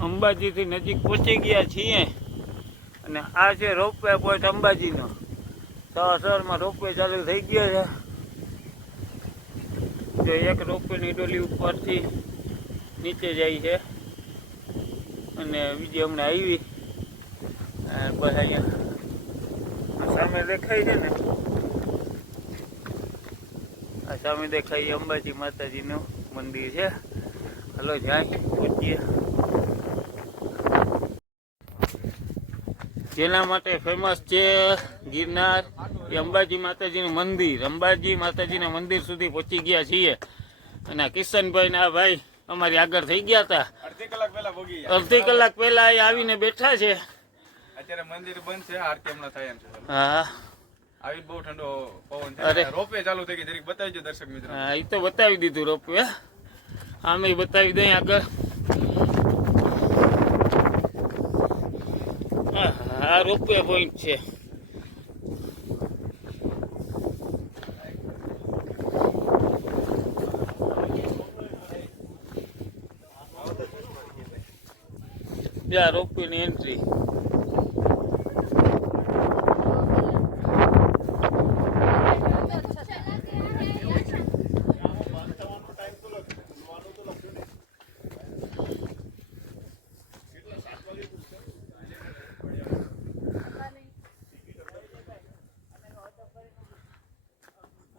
અંબાજીથી નજીક પહોંચી ગયા છીએ. અને આ છે રોપવે પોઈન્ટ અંબાજીનો. સવાસરમાં રોપવે ચાલુ થઈ ગયો છે. જો એક રોપવેની ડોલી ઉપરથી નીચે જાય છે. અને બીજી હમણાં આવી. બસ અહીંયા સામે દેખાય છે ને? આ સામે દેખાય અંબાજી માતાજીનું મંદિર છે. હલો, જાય, પહોંચીએ. જેના માટે ફેમસ છે ગિરનાર એ અંબાજી માતાજીનું મંદિર. અંબાજી માતાજીના મંદિર સુધી પહોંચી ગયા છીએ. અને કિશનભાઈ ના ભાઈ અમારી આગળ થઈ ગયા હતા. અડધી કલાક પહેલા એ આવીને બેઠા છે. અત્યારે મંદિર બંધ છે આરતી હમણાં થાય હા. આવી બહુ ઠંડો પવન અરે. રોપવે ચાલુ થઈ ગઈ જરીક બતાવી દો દર્શક મિત્રો. હા એ તો બતાવી દીધું રોપવે. આમે બતાવી દઈ આગળ હા, આ રોપવે પોઈન્ટ છે. ત્યાં રોપવેની એન્ટ્રી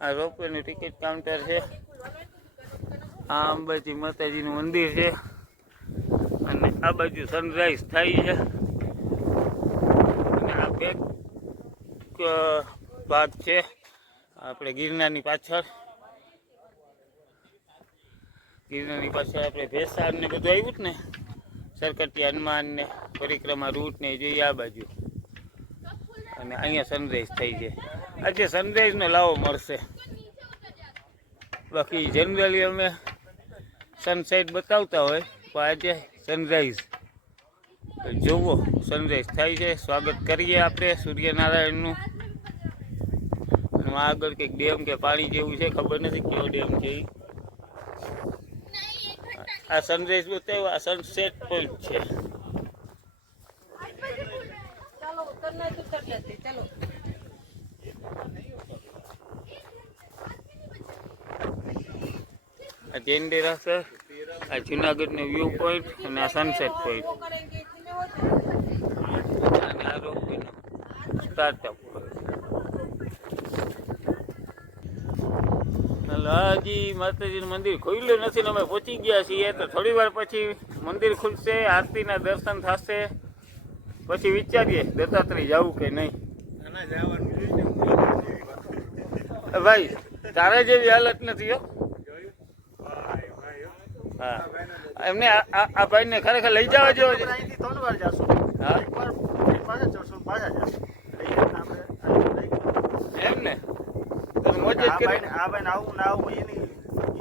આ રોપવે નું ટિકિટ કાઉન્ટર છે. આ અંબાજી માતાજીનું મંદિર છે. અને આ બાજુ સનરાઈઝ થાય છે. અને આ બેક ભાગ છે આપણે ગિરનારની પાછળ. ગિરનારની પાછળ આપણે ભેસાર ને બધું આવ્યું જ ને. સરકટી હનુમાન ને પરિક્રમા રૂટ ને જોઈએ આ બાજુ. અને અહીંયા સનરાઈઝ થઈ છે. આજે સનરાઈઝનો લાવો મળશે. બાકી જનરલી અમે સનસેટ બતાવતા હોય, પણ આજે સનરાઈઝ જોવો સનરાઈઝ થાય છે. સ્વાગત કરીએ આપણે સૂર્યનારાયણનું. આગળ કંઈક ડેમ કે પાણી જેવું છે, ખબર નથી કેવો ડેમ છે એ આ સનરાઈઝ બતાવ્યું, આ સનસેટ પોઈન્ટ છે. चलो આ જૈન ડેરા છે. આ જુનાગઢનો વ્યૂ પોઈન્ટ અને આ સનસેટ પોઈન્ટ અને આ રોપવેનો સ્ટાર્ટઅપ મંદિર ખુલ્લું નથી અમે પહોંચી ગયા છીએ તો થોડી વાર પછી મંદિર ખુલશે, આરતીના દર્શન થશે. પછી વિચારીએ દત્તાત્રેય જવું કે નહીં. ભાઈ તારે જેવી હાલત નથી હો. હા. એમને આ- ભાઈને ખરેખર લઈ જવા જેવો છે. ત્રણ વાર જાશું. હા. એકવાર પાછા જશું પાછા જાશું. લઈ જઈને એમ ને?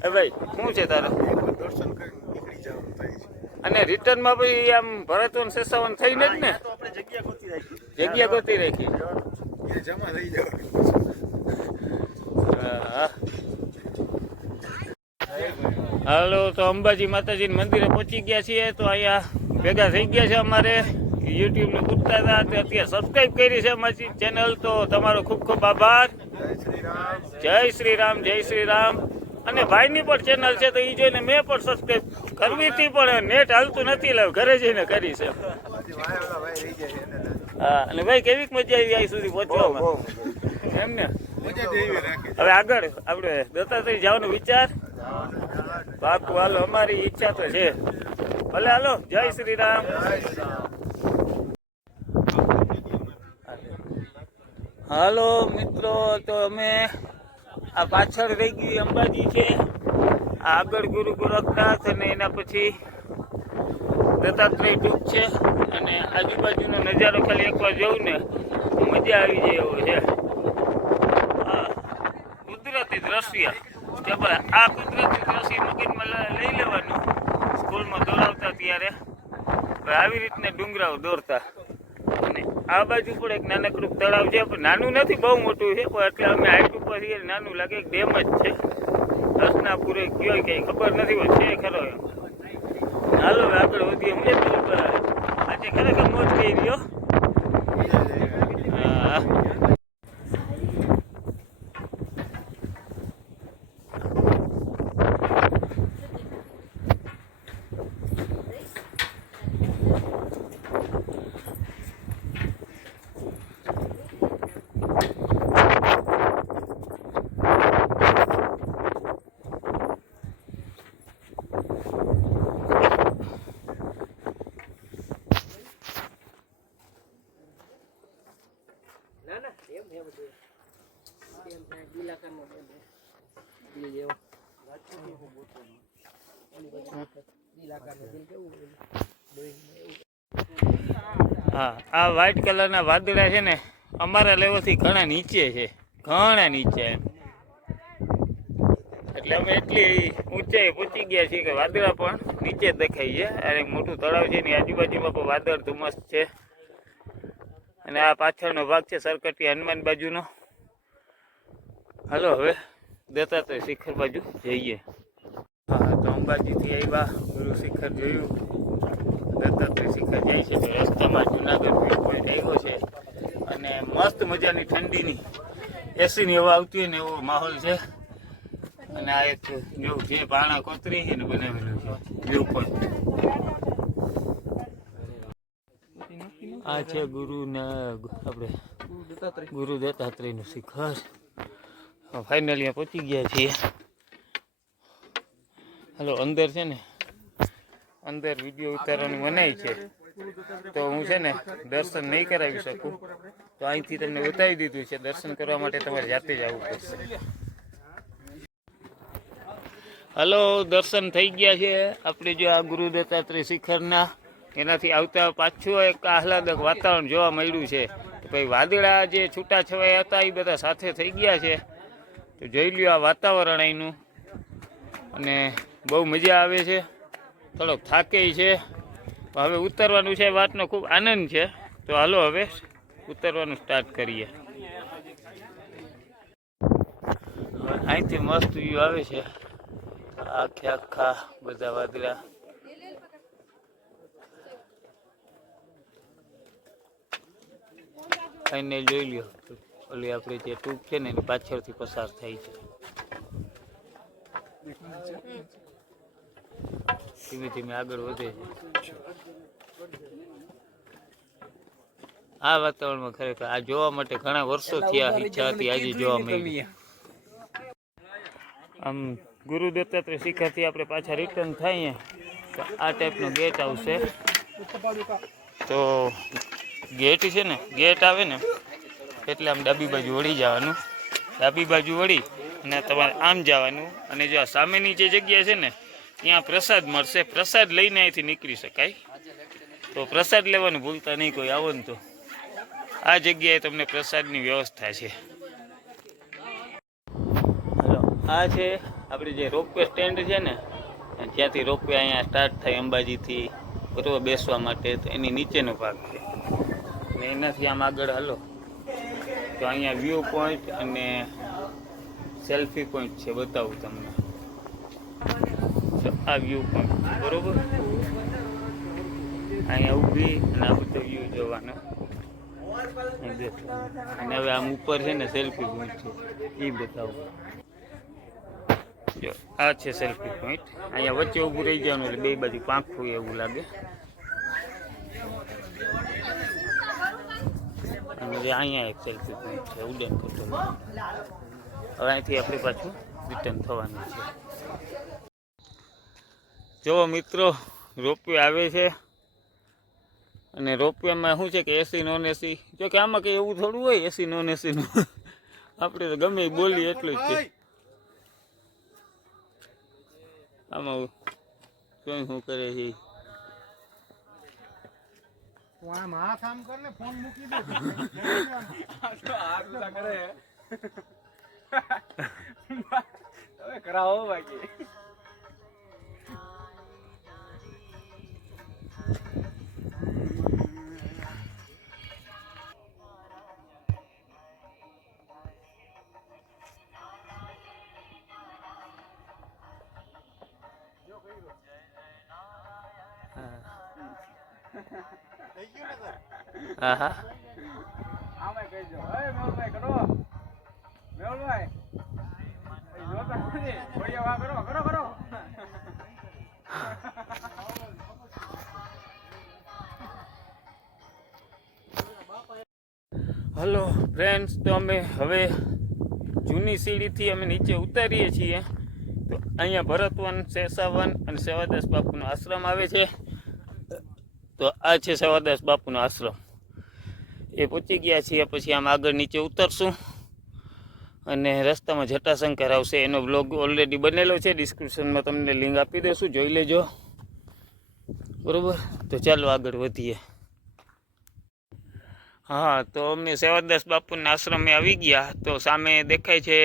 ભાઈ શું છે તારે એકવાર દર્શન કરીને નીકળી જવાનું થાય છે અને રિટર્નમાં પછી આમ ભરતવન સેસાવન થઈને જ ને? આપણે જગ્યા ગોતી રાખી. જગ્યા ગોતી રાખી. જમા થઈ હાલો તો અંબાજી માતાજી મંદિરે પહોંચી ગયા છીએ. તો અહીંયા ભેગા થઈ ગયા છે અમારે. યુટ્યુબને પૂછતા હતા તો અત્યારે સબસ્ક્રાઈબ કરી છે અમારી ચેનલ તો તમારો ખૂબ ખૂબ આભાર. જય શ્રી રામ જય શ્રી રામ. અને ભાઈની પણ ચેનલ છે તો એ જોઈને મેં પણ સબસ્ક્રાઈબ કરવી હતી પણ નેટ હાલતું નથી એટલે ઘરે જઈને કરી છે. હા અને ભાઈ કેવીક મજા આવી અહીં સુધી પહોંચવામાં? એમ ને? હવે આગળ આપણે દત્તાત્રેય જવાનો વિચાર. બાપુ હાલો અમારી ઈચ્છા તો છે. ભલે હાલો જય શ્રી રામ. હાલો મિત્રો તો અમે આ પાછળ રહી ગયું અંબાજી છે. આ આગળ ગુરુ ગોરખનાથ અને એના પછી દત્તાત્રેય ટૂંક છે. અને આજુબાજુનો નજારો ખાલી એકવાર જોઉં ને, મજા આવી જાય એવો છે. કુદરતી દ્રશ્ય. ભાઈ, આ કુદરતી દ્રશ્ય મગજમાં લઈ લેવાનું. સ્કૂલમાં દોડાવતા ત્યારે. આવી રીતના ડુંગરાઓ દોરતા. આ બાજુ પણ એક નાનકડું તળાવ છે, પણ નાનું નથી, બહુ મોટું છે, પણ એટલે અમે હાઈટ ઉપર છીએ, નાનું લાગે એક ડેમ જ છે. રસના પૂરે કયો કઈ ખબર નથી, પણ છે ખરો એમ. હાલો, આગળ વધીએ હું ખબર આજે ખરેખર મોજ કહી રહ્યો હા, આ વ્હાઈટ કલરના વાદળા છે ને, અમારા લેવલથી ઘણા નીચે છે. ઘણા નીચે. એમ એટલે અમે એટલી ઊંચાઈ પહોંચી ગયા છીએ કે વાદળા પણ નીચે દેખાય છે. અને મોટું તળાવ છે એની આજુબાજુમાં પણ વાદળ ધુમ્મસ છે. અને આ પાછળનો ભાગ છે સરકટી હનુમાન બાજુનો. હાલો, હવે દત્તાત્રેય શિખર બાજુ જઈએ. હા તો અંબાજીથી આવ્યા ગુરુ શિખર જોયું. દત્તાત્રેય શિખર જાય છે રસ્તામાં જુનાગઢ વ્યૂ પોઈન્ટ આવ્યો છે. અને મસ્ત મજાની ઠંડીની એસીની હવા આવતી હોય ને એવો માહોલ છે. અને આ એક જેવું જે પાણા કોતરી છે ને બનાવેલું છે વ્યૂ પોઈન્ટ આ છે ગુરુના આપણે ગુરુ દત્તાત્રેયનું શિખર. ફાઇનલી પહોંચી ગયા છીએ. હાલો, અંદર છે ને, અંદર વીડિયો ઉતારવાની મનાઈ છે. તો હું છે ને દર્શન નહીં કરાવી શકું. તો અહીંથી તમને બતાવી દીધું છે, દર્શન કરવા માટે તમારે જાતે જ આવવું પડશે. હલો, દર્શન થઈ ગયા છે. આપણે જો આ ગુરુ દત્તાત્રેય શિખરના, એનાથી આવતા પાછું એક આહલાદક વાતાવરણ જોવા મળ્યું છે. કે ભાઈ વાદળા જે છૂટાછવાયા હતા, એ બધા સાથે થઈ ગયા છે. તો જોઈ લ્યો આ વાતાવરણ અહીંનું. અને બહુ મજા આવે છે. થોડોક થાકે છે. હવે ઉતરવાનું છે, વાતનો ખૂબ આનંદ છે. તો હાલો હવે ઉતરવાનું સ્ટાર્ટ કરીએ. અહીંથી મસ્ત વ્યૂ આવે છે. આખે આખા બધા વાદળા. ફાઇનલ જોઈ લ્યો. ઓલી આપણે જે ટૂંક છે ને, એની પાછળથી પસાર થાય છે. ધીમે ધીમે આગળ વધે છે. આ વાતાવરણમાં ખરેખર આ જોવા માટે ઘણા વર્ષો થયા ઈચ્છા હતી આજે જોવા મળી. આમ ગુરુ દત્તાત્રેય શિખરથી આપણે પાછા રિટર્ન થઈએ તો આ ટાઈપનો ગેટ આવશે. તો ગેટ છે ને ગેટ આવે ને એટલે આમ ડાબી બાજુ વળી જવાનું. ડાબી બાજુ વળી અને તમારે આમ જવાનું. અને જો આ સામેની જે જગ્યા છે ને ત્યાં પ્રસાદ મળશે. પ્રસાદ લઈને અહીંથી નીકળી શકાય. તો પ્રસાદ લેવાનું ભૂલતા નહીં, કોઈ આવો ને તો. આ જગ્યાએ તમને પ્રસાદની વ્યવસ્થા છે. હલો, આ છે આપણે જે રોપવે સ્ટેન્ડ છે ને, જ્યાંથી રોપવે અહીંયા સ્ટાર્ટ થાય અંબાજીથી બરોબર બેસવા માટે, તો એની નીચેનો ભાગ છે. અને એનાથી આમ આગળ હાલો. તો અહીંયા વ્યૂ પોઈન્ટ અને સેલ્ફી પોઈન્ટ છે, બતાવું તમને. તો આ વ્યૂ પણ, બરોબર? અહીંયા ઊભી અને આ બધો વ્યૂ જોવાનો. અને હવે આમ ઉપર છે ને સેલ્ફી પોઈન્ટ છે. એ બતાવું. જો, આ છે સેલ્ફી પોઈન્ટ અહીંયા વચ્ચે ઊભું રહી જવાનું એટલે બે બાજુ પાંખું એવું લાગે. અને અહીંયા એક સેલ્ફી પોઈન્ટ છે, ઉડન કુટુંબ. હવે અહીંથી આપણે પાછું રિટર્ન થવાનું છે. જો મિત્રો, રોપવે આવે છે. અને રોપવેમાં શું છે કે એસી નોન એસી. જો કે આમાં કંઈ એવું થોડું હોય, એસી નોન એસીનું આપણે તો ગમે બોલીએ એટલું જ છે. આમાં કોઈ શું કરે છે? કરાવો તું હા હા આમે કહેજો. એ મેહુલભાઈ કરો. મેહુલભાઈ જોતા નથી. ઘોડિયા વાહ કરો કરો કરો. હલો ફ્રેન્ડ્સ તો અમે હવે જૂની સીડીથી અમે નીચે ઉતારીએ છીએ. તો અહીંયા ભરતવન શેષાવન અને સેવાદાસ બાપુનો આશ્રમ આવે છે. તો આ છે સેવાદાસ બાપુનો આશ્રમ. એ પહોંચી ગયા છીએ પછી આમ આગળ નીચે ઉતરશું. અને રસ્તામાં જટાશંકર આવશે એનો બ્લોગ ઓલરેડી બનેલો છે ડિસ્ક્રિપ્શનમાં તમને લિંક આપી દઈશું જોઈ લેજો. બરાબર? તો ચાલો આગળ વધીએ. હા તો અમે સેવાદાસ બાપુના આશ્રમે આવી ગયા. તો સામે દેખાય છે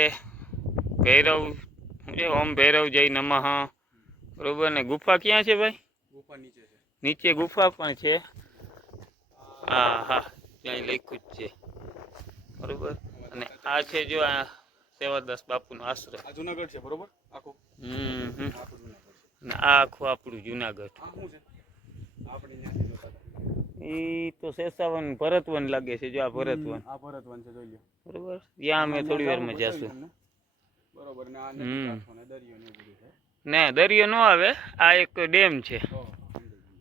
ભૈરવ ઓમ ભૈરવ જય નમઃ. બરોબર? ને ગુફા ક્યાં છે ભાઈ? ગુફા નીચે છે. નીચે ગુફા પણ છે. હા હા. ત્યાં લખ્યું જ છે. બરોબર? અને આ છે જો આ સેવાદાસ બાપુનો આશ્રય. આ જુનાગઢ છે બરોબર? આખું? હમ અને આ આખું આપણું જુનાગઢ. એ તો શેષાવન ભરતવન લાગે છે જો આ ભરતવન. આ ભરતવન છે જોઈ લો બરોબર? ત્યાં અમે થોડી વારમાં મજા તમને. બરોબર ને આ ને દરિયો ને બધું છે. ના દરિયો ન આવે આ એક ડેમ છે.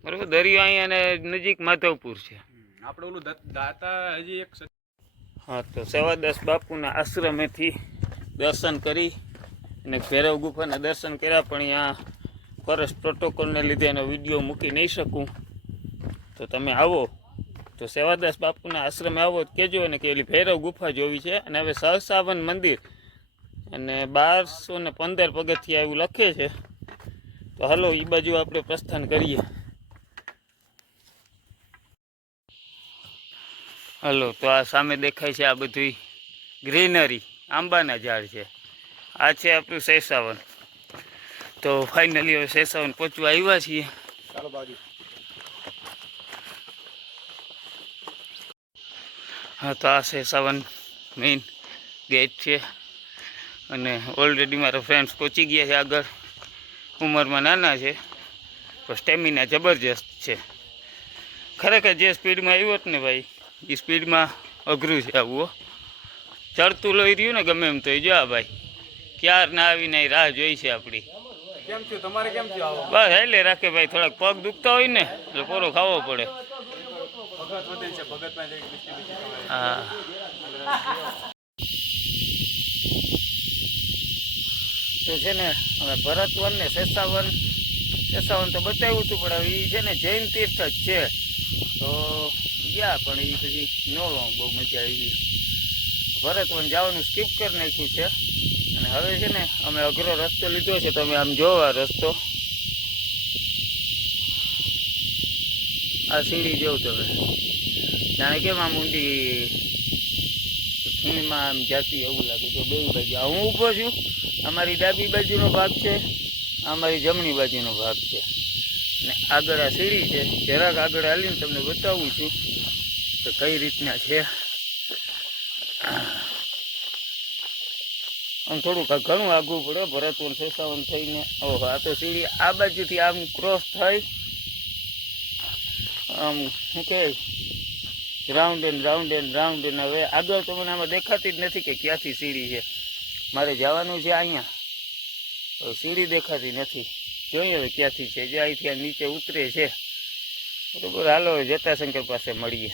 બરોબર? દરિયો અહીંયા નજીક માધવપુર છે. આપણે ઓલું દાતા હજી એક હા, તો સેવાદાસ બાપુના આશ્રમેથી દર્શન કરી અને ભૈરવ ગુફાના દર્શન કર્યા, પણ અહીંયા ફોરેસ્ટ પ્રોટોકોલને લીધે એનો વીડિયો મૂકી નહીં શકું. તો તમે આવો. તો સેવાદાસ બાપુના આશ્રમે આવો કહેજો અને કે એલી ભૈરવ ગુફા જોવી છે અને હવે સહસાવન મંદિર અને બારસો ને પંદર પગથિયા એવું લખે છે. તો હાલો એ બાજુ આપણે પ્રસ્થાન કરીએ. હલો તો આ સામે દેખાય છે આ બધી ગ્રીનરી આંબાના ઝાડ છે. આ છે આપણું શેષાવન તો ફાઇનલી હવે શેષાવન પહોંચવા આવ્યા છીએ. હા તો આ શેષાવન મેઇન ગેટ છે. અને ઓલરેડી મારા ફ્રેન્ડ્સ પહોંચી ગયા છે આગળ. ઉંમરમાં નાના છે પણ સ્ટેમિના જબરજસ્ત છે. ખરેખર જે સ્પીડમાં આવ્યો હતો ને ભાઈ એ સ્પીડમાં અઘરું છે આવું હો. ચડતું લઈ રહ્યું ને ગમે એમ તો એ જો ભાઈ ક્યાર ના આવીને અહીં રાહ જોઈ છે આપણી તમારે કેમ થયું આવો? બસ હાલે રાખે ભાઈ થોડાક પગ દુખતા હોય ને એટલે પૂરો ખાવો પડે. હા. તો છે ને હવે ભરતવન ને શેષાવન શેષાવન તો બતાવ્યું હતું પણ હવે એ છે ને જૈન તીર્થ જ છે. તો ગયા, પણ એ પછી ન બહુ મજા આવી ભરતવન જવાનું સ્કીપ કરી નાખ્યું છે. અને હવે છે ને, અમે અઘરો રસ્તો લીધો છે, તમે આમ જોવો રસ્તો. આ સીડી જોઉં તમે. જાણે કેમ આમ ઊંડી ખીણમાં આમ જાતી એવું લાગે તો બે બાજુ. હું ઊભો છું, અમારી ડાબી બાજુનો ભાગ છે, અમારી જમણી બાજુનો ભાગ છે. અને આગળ આ સીડી છે, જરાક આગળ હાલીને તમને બતાવું છું. કઈ રીતના છે? આમ થોડુંક ઘણું આગવું પડે ભરતવન સેસાવન થઈને. ઓહો, આ તો સીડી આ બાજુથી આમ ક્રોસ થઈ આમ શું કે round and round and round and હવે આગળ તો મને આમાં દેખાતી જ નથી કે ક્યાંથી સીડી છે. મારે જવાનું છે અહીંયા. સીડી દેખાતી નથી. જોઈએ હવે ક્યાંથી છે. જે અહીંથી નીચે ઉતરે છે. બરોબર, હાલો જટાશંકર પાસે મળીએ.